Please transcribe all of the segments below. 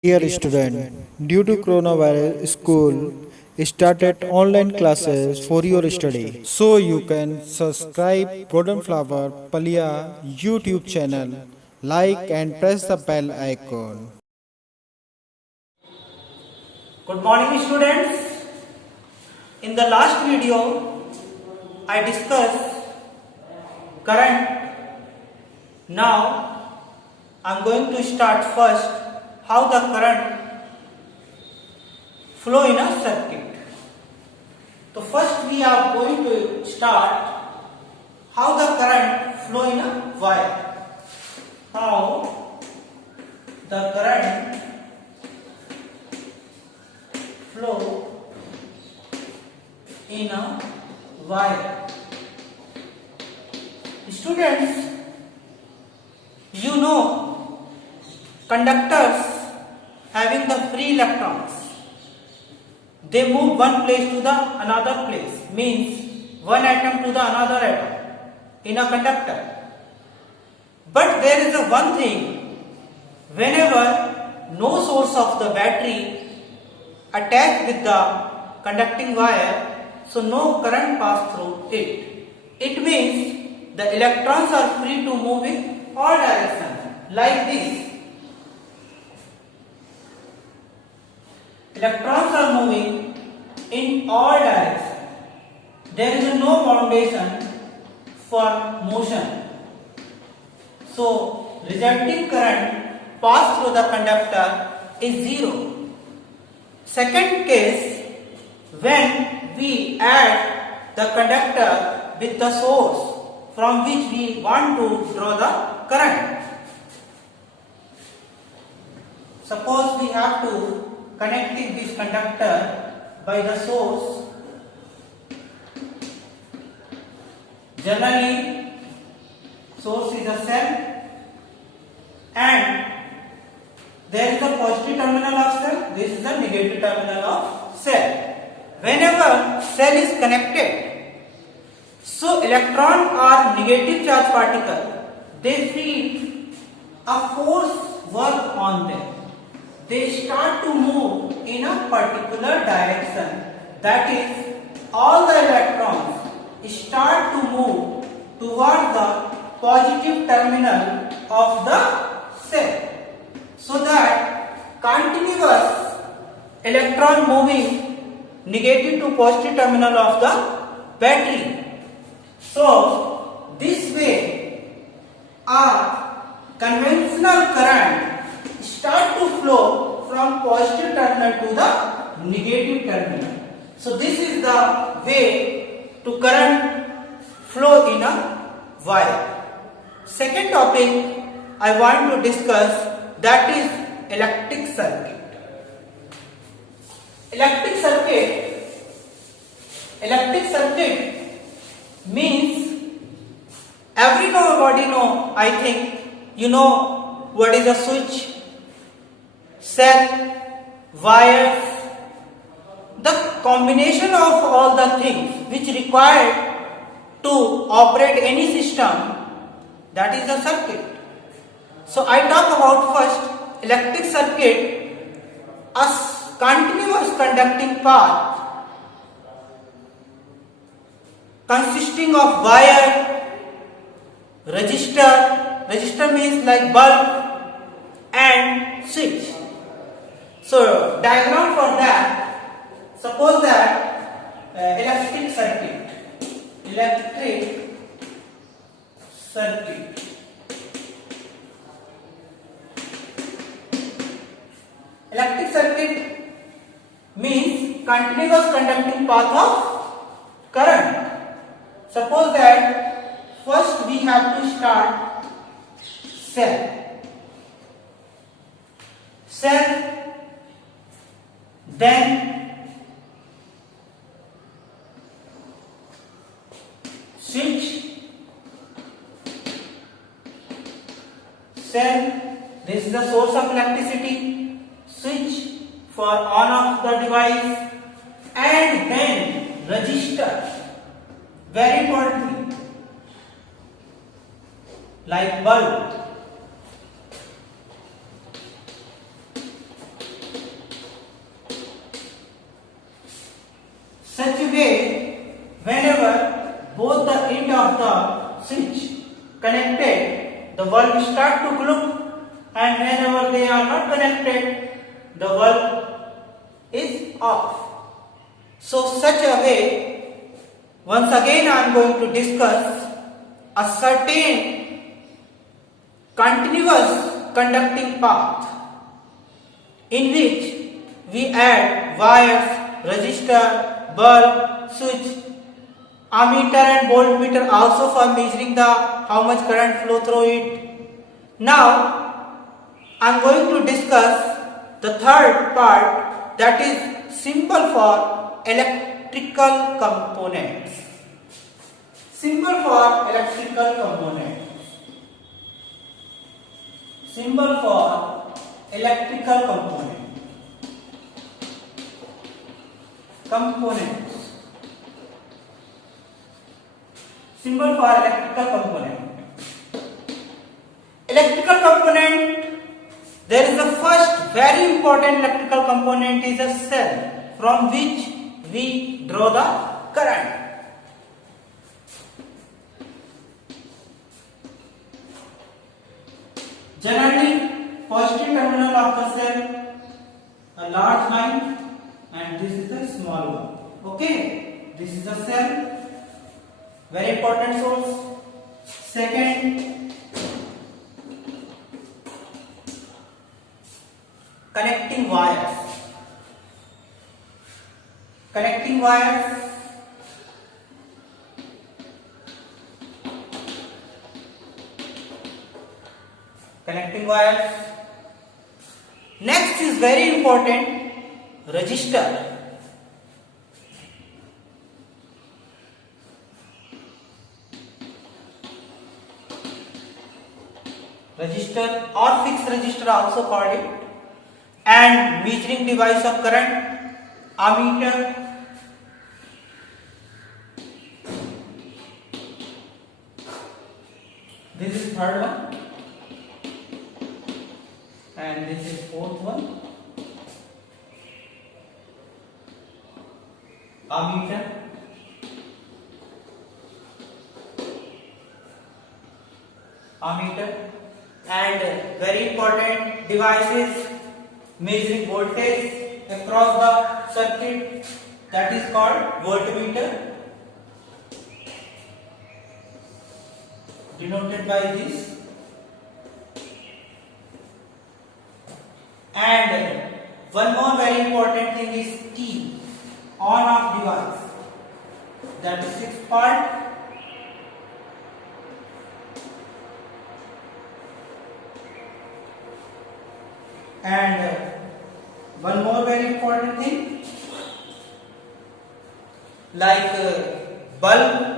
Dear student, due to coronavirus, school started online classes for your study. So you can subscribe Golden Flower Palia YouTube channel, like and press the bell icon. Good morning students. In the last video I discussed current. Now I am going to start first how the current flow in a circuit. So first we are going to start how the current flow in a wire. How the current flow in a wire. Students, you know conductors having the free electrons, they move one place to the another place, means one atom to the another atom in a conductor. But there is a one thing, whenever no source of the battery attached with the conducting wire, so no current pass through it. It means the electrons are free to move in all directions like this. Electrons are moving in all directions. There is no foundation for motion. So resulting current pass through the conductor is zero. Second case, when we add the conductor with the source from which we want to draw the current. Suppose we have to connect this conductor by the source. Generally, source is a cell and there is a positive terminal of cell, this is the negative terminal of cell. Whenever cell is connected, so electron or negative charge particle, they feel a force work on them. They start to move in a particular direction. That is, all the electrons start to move toward the positive terminal of the cell. So that continuous electron moving negative to positive terminal of the battery. So this way a conventional current start to flow from positive terminal to the negative terminal. So this is the way to current flow in a wire. Second topic I want to discuss, that is electric circuit. Electric circuit means everybody know, I think you know what is a switch, cell, wires, the combination of all the things which required to operate any system, that is a circuit. So I talk about first electric circuit, a continuous conducting path consisting of wire, resistor means like bulb, and switch. So diagram for that, suppose that electric circuit. Electric circuit means continuous conducting path of current. Suppose that first we have to start cell, then switch, cell, this is the source of electricity, switch for on off the device, and then resistor, very importantly, like bulb. bulb start to glow, and whenever they are not connected, the bulb is off. So such a way, once again I am going to discuss a certain continuous conducting path in which we add wires, resistor, bulb, switch, ammeter and voltmeter also for measuring the how much current flow through it. Now I am going to discuss the third part, that is symbol for electrical components. Symbol for electrical components. Symbol for electrical component. Components. Symbol for electrical component. Electrical component, there is the first very important electrical component is a cell from which we draw the current. Generally, positive terminal of the cell, a large line, and this is the small one. Okay, this is the cell, very important source. Second, connecting wires. Connecting wires. Connecting wires. Next is very important, resistor. Resistor or fixed resistor also called it, and measuring device of current, ammeter. This is third one, and this is fourth one, ammeter. Ammeter, and very important devices measuring voltage across the circuit, that is called voltmeter, denoted by this. And one more very important thing is key, on off device, that is sixth part. And one more very important thing, like bulb.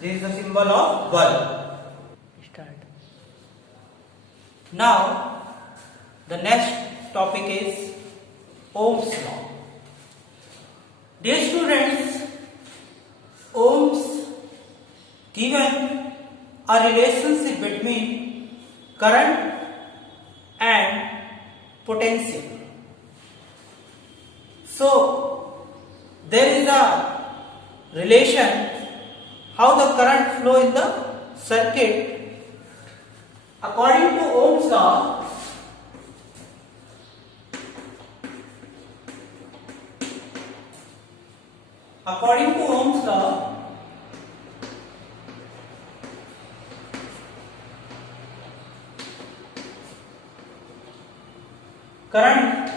This is the symbol of bulb. Start. Now, the next topic is Ohm's law. Dear students, Ohm's given a relationship between current and potential. So, there is a relation how the current flow in the circuit. According to Ohm's law, current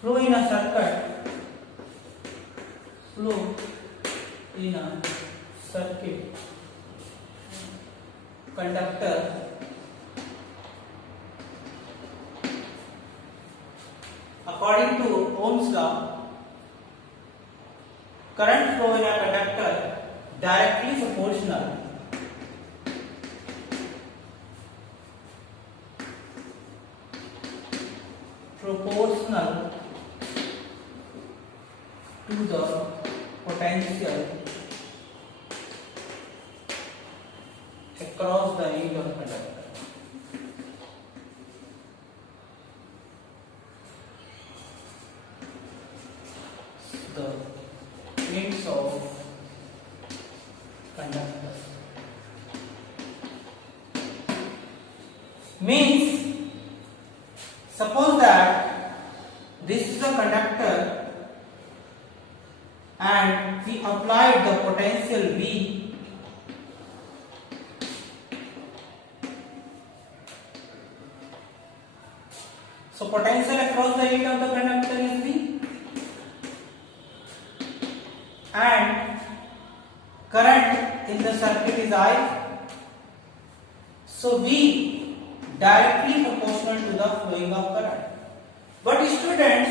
flow in a circuit, conductor according to Ohm's law, current flow in a conductor directly proportional to the potential across the end of conductor. needs of conductor. Means, suppose that this is a conductor and we applied the potential V, so potential across the area of the conductor is V, and current in the circuit is I, so V directly proportional to the flowing of current. But students,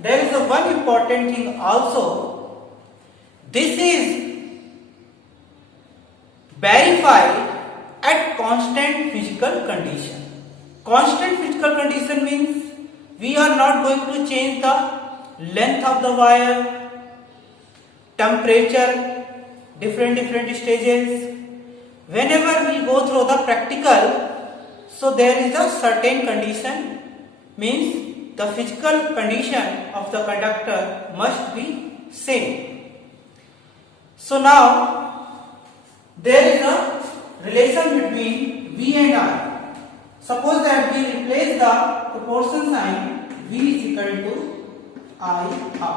there is a one important thing also. This is verified at constant physical condition. Constant physical condition means we are not going to change the length of the wire, temperature, different stages. Whenever we go through the practical, so there is a certain condition, means the physical condition of the conductor must be same. So now there is a relation between V and I. Suppose that we replace the proportion sign, V is equal to IR,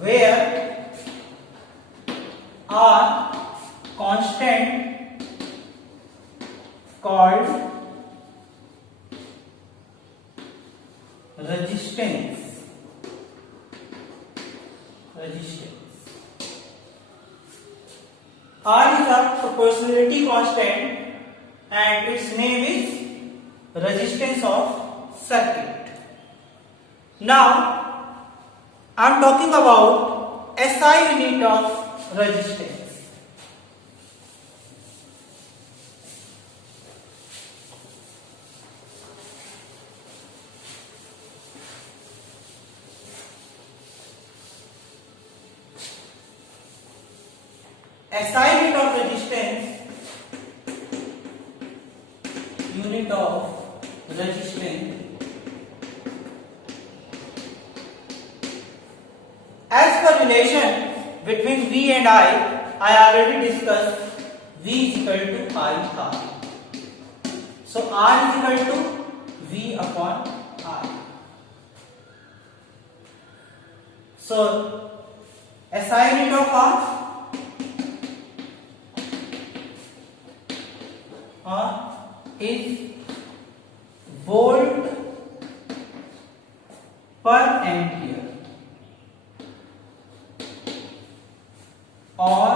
where R constant called resistance. R is a proportionality constant and its name is resistance of circuit. Now I am talking about SI unit of resistance. SI unit of resistance, unit of resistance. As per relation between V and I already discussed V is equal to IR. So R is equal to V upon I. So SI unit of R is volt per ampere, or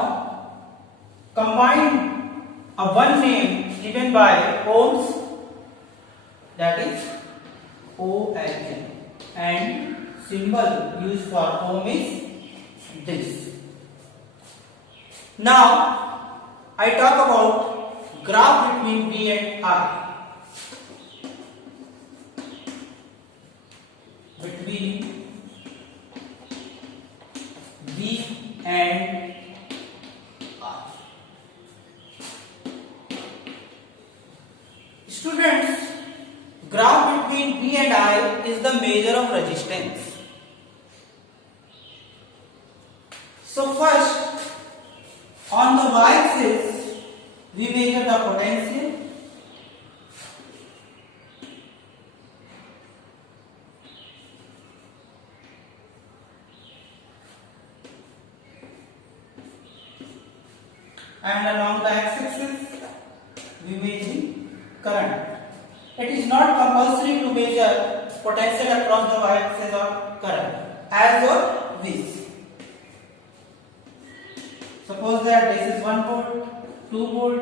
combine a one name given by ohms, that is OH, and symbol used for ohm is this. Now I talk about graph between V and I. Between V and I. Students, graph between V and I is the measure of resistance. So first, on the y-axis we measure the potential, and along the x-axis we measure current. It is not compulsory to measure potential across the y-axis or current, as or this. Suppose that this is 1 volt, 2 volt,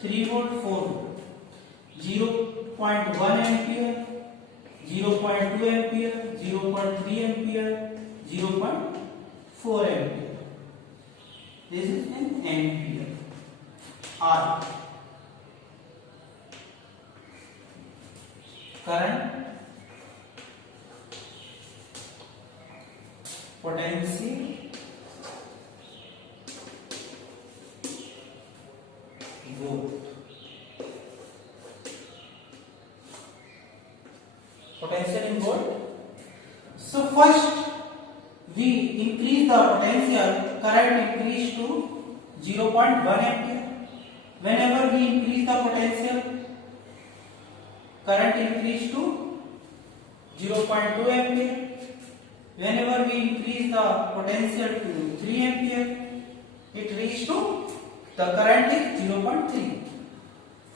3 volt, 4 volt, 0.1 ampere, 0.2 ampere, 0.3 ampere, 0.4 ampere. This is an ampere. R. Current, potential, volt. Potential in volt. So first we increase increase the potential, current increase to 0.1 ampere. Whenever we increase the potential, current increase to 0.2 ampere. Whenever we increase the potential to 3 ampere, it reaches to the current is 0.3.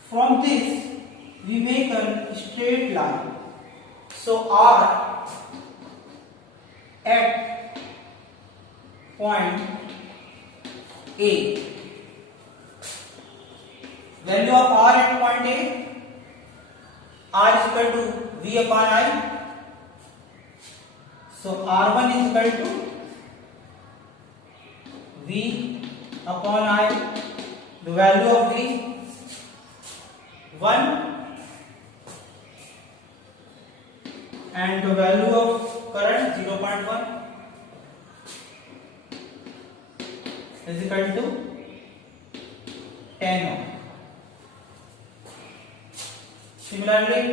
From this, we make a straight line. So R at point A. Value of R at point A, R is equal to V upon I. So R1 is equal to V upon I. The value of V 1 and the value of current 0.1 is equal to 10 ohm. Similarly,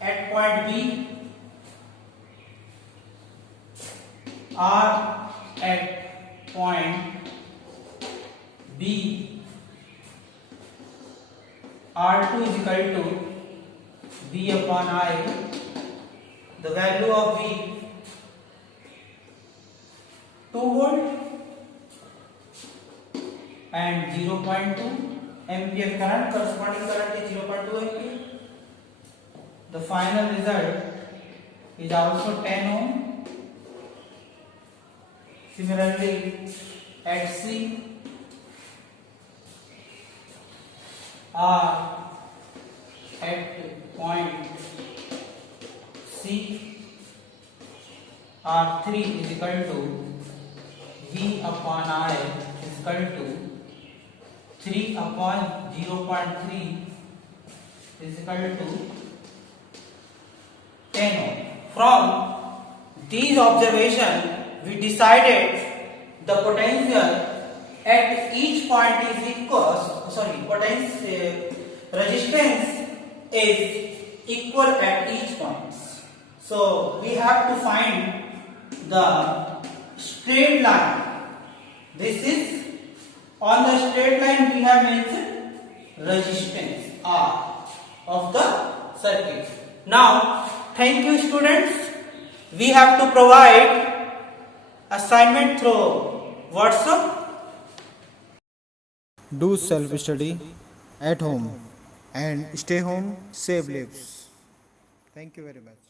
at point B, R at point B, R2 is equal to V upon I. The value of V 2 volt and 0.2 ampere current, corresponding current is 0.2 ampere. The final result is also 10 ohm. Similarly, at C, R at point C, R3 is equal to V upon I is equal to 3 upon 0.3 is equal to 10 ohm. From these observations, we decided the potential at each point is equal. Resistance is equal at each point. So we have to find the straight line. This is on the straight line we have mentioned resistance R of the circuit. Now, thank you students. We have to provide assignment through WhatsApp. Do self study at home and stay home, save lives. Thank you very much.